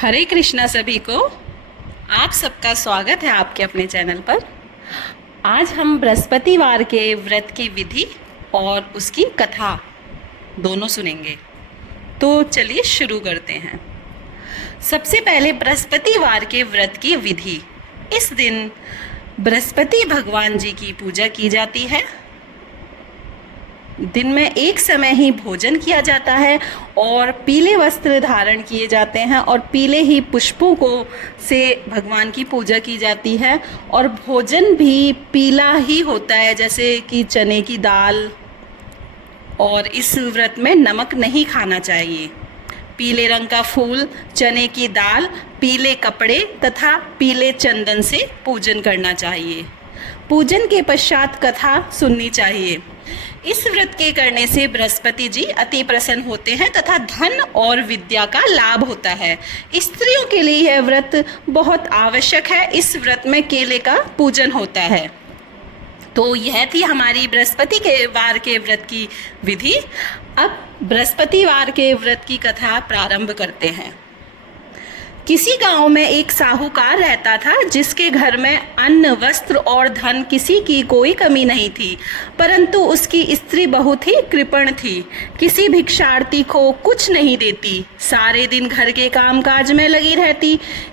हरे कृष्णा सभी को। आप सबका स्वागत है आपके अपने चैनल पर। आज हम बृहस्पतिवार के व्रत की विधि और उसकी कथा दोनों सुनेंगे। तो चलिए शुरू करते हैं। सबसे पहले बृहस्पतिवार के व्रत की विधि। इस दिन बृहस्पति भगवान जी की पूजा की जाती है। दिन में एक समय ही भोजन किया जाता है और पीले वस्त्र धारण किए जाते हैं और पीले ही पुष्पों को से भगवान की पूजा की जाती है। और भोजन भी पीला ही होता है, जैसे कि चने की दाल। और इस व्रत में नमक नहीं खाना चाहिए। पीले रंग का फूल, चने की दाल, पीले कपड़े तथा पीले चंदन से पूजन करना चाहिए। पूजन के पश्चात कथा सुननी चाहिए। इस व्रत के करने से बृहस्पति जी अति प्रसन्न होते हैं तथा धन और विद्या का लाभ होता है। स्त्रियों के लिए यह व्रत बहुत आवश्यक है। इस व्रत में केले का पूजन होता है। तो यह थी हमारी बृहस्पति के वार के व्रत की विधि। अब बृहस्पतिवार के व्रत की कथा प्रारंभ करते हैं। किसी गांव में एक साहूकार रहता था, जिसके घर में अन्न, वस्त्र और धन किसी की कोई कमी नहीं थी, परंतु उसकी स्त्री बहुत ही कृपण थी। किसी भिक्षार्थी को कुछ नहीं देती, सारे दिन घर के कामकाज में लगी रहती।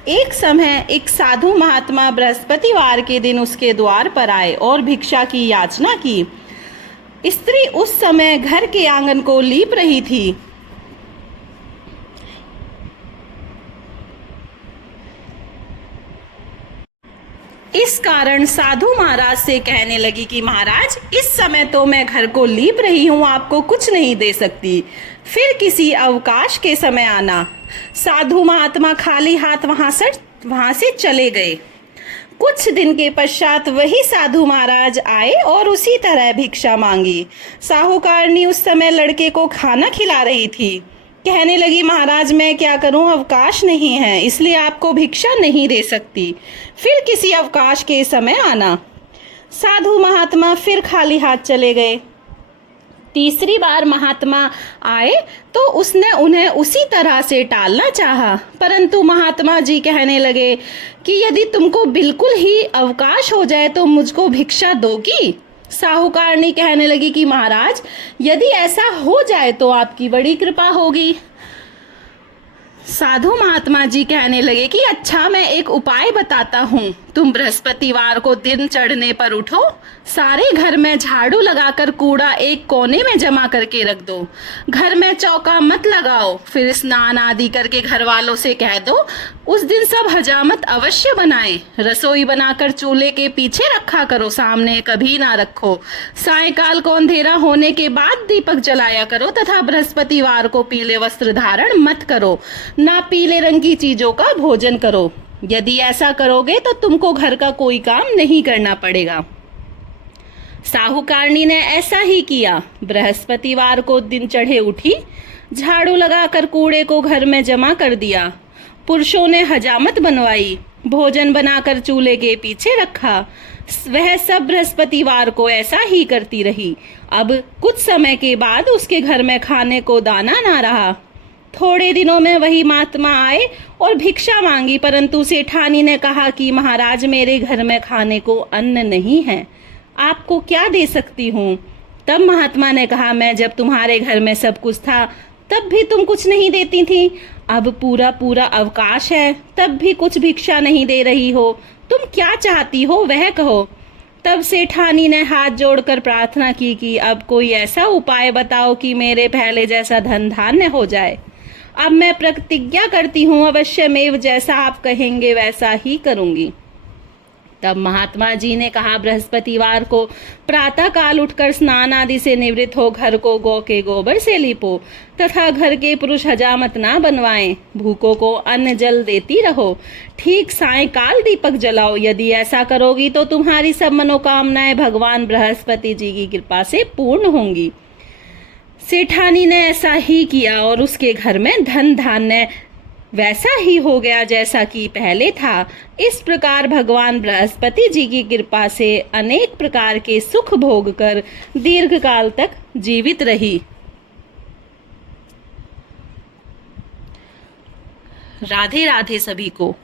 एक समय एक साधु महात्मा बृहस्पतिवार के दिन उसके द्वार पर आए और भिक्षा की याचना की। स्त्री उस समय घर के आंगन को लीप रही थी। इस कारण साधु महाराज से कहने लगी कि महाराज, इस समय तो मैं घर को लीप रही हूँ, आपको कुछ नहीं दे सकती। फिर किसी अवकाश के समय आना। साधु महात्मा खाली हाथ वहां से चले गए। कुछ दिन के पश्चात वही साधु महाराज आए और उसी तरह भिक्षा मांगी। साहूकारनी उस समय लड़के को खाना खिला रही थी। कहने लगी, महाराज मैं क्या करूं, अवकाश नहीं है, इसलिए आपको भिक्षा नहीं दे सकती। फिर किसी अवकाश के समय आना। साधु महात्मा फिर खाली हाथ चले गए। तीसरी बार महात्मा आए तो उसने उन्हें उसी तरह से टालना चाहा, परंतु महात्मा जी कहने लगे कि यदि तुमको बिल्कुल ही अवकाश हो जाए तो मुझको भिक्षा दोगी। साहूकारनी कहने लगी कि महाराज, यदि ऐसा हो जाए तो आपकी बड़ी कृपा होगी। साधु महात्मा जी कहने लगे कि अच्छा, मैं एक उपाय बताता हूँ। तुम बृहस्पतिवार को दिन चढ़ने पर उठो, सारे घर में झाड़ू लगाकर कूड़ा एक कोने में जमा करके रख दो। घर में चौका मत लगाओ। फिर स्नान आदि करके घर वालों से कह दो उस दिन सब हजामत अवश्य बनाएं। रसोई बनाकर चूल्हे के पीछे रखा करो, सामने कभी ना रखो। सायंकाल को अंधेरा होने के बाद दीपक जलाया करो तथा बृहस्पतिवार को पीले वस्त्र धारण मत करो, ना पीले रंग की चीजों का भोजन करो। यदि ऐसा करोगे तो तुमको घर का कोई काम नहीं करना पड़ेगा। साहूकारनी ने ऐसा ही किया। बृहस्पतिवार को दिन चढ़े उठी, झाड़ू लगाकर कूड़े को घर में जमा कर दिया। पुरुषों ने हजामत बनवाई, भोजन बनाकर चूल्हे के पीछे रखा। वह सब बृहस्पतिवार को ऐसा ही करती रही। अब कुछ समय के बाद उसके घर में खाने को दाना ना रहा। थोड़े दिनों में वही महात्मा आए और भिक्षा मांगी, परंतु सेठानी ने कहा कि महाराज, मेरे घर में खाने को अन्न नहीं है, आपको क्या दे सकती हूँ। तब महात्मा ने कहा, मैं जब तुम्हारे घर में सब कुछ था तब भी तुम कुछ नहीं देती थी। अब पूरा अवकाश है, तब भी कुछ भिक्षा नहीं दे रही हो। तुम क्या चाहती हो वह कहो। तब सेठानी ने हाथ जोड़कर प्रार्थना की कि अब कोई ऐसा उपाय बताओ कि मेरे पहले जैसा धन धान्य हो जाए। अब मैं प्रतिज्ञा करती हूँ, अवश्यमेव जैसा आप कहेंगे वैसा ही करूंगी। तब महात्मा जी ने कहा, बृहस्पतिवार को प्रातः काल उठकर स्नान आदि से निवृत्त हो घर को गौ के गोबर से लीपो तथा घर के पुरुष हजामत ना बनवाएं। भूखों को अन्न जल देती रहो। ठीक सायंकाल दीपक जलाओ। यदि ऐसा करोगी तो तुम्हारी सब मनोकामनाएं भगवान बृहस्पति जी की कृपा से पूर्ण होंगी। सेठानी ने ऐसा ही किया और उसके घर में धन धान्य वैसा ही हो गया जैसा कि पहले था। इस प्रकार भगवान बृहस्पति जी की कृपा से अनेक प्रकार के सुख भोग कर दीर्घ काल तक जीवित रही। राधे राधे सभी को।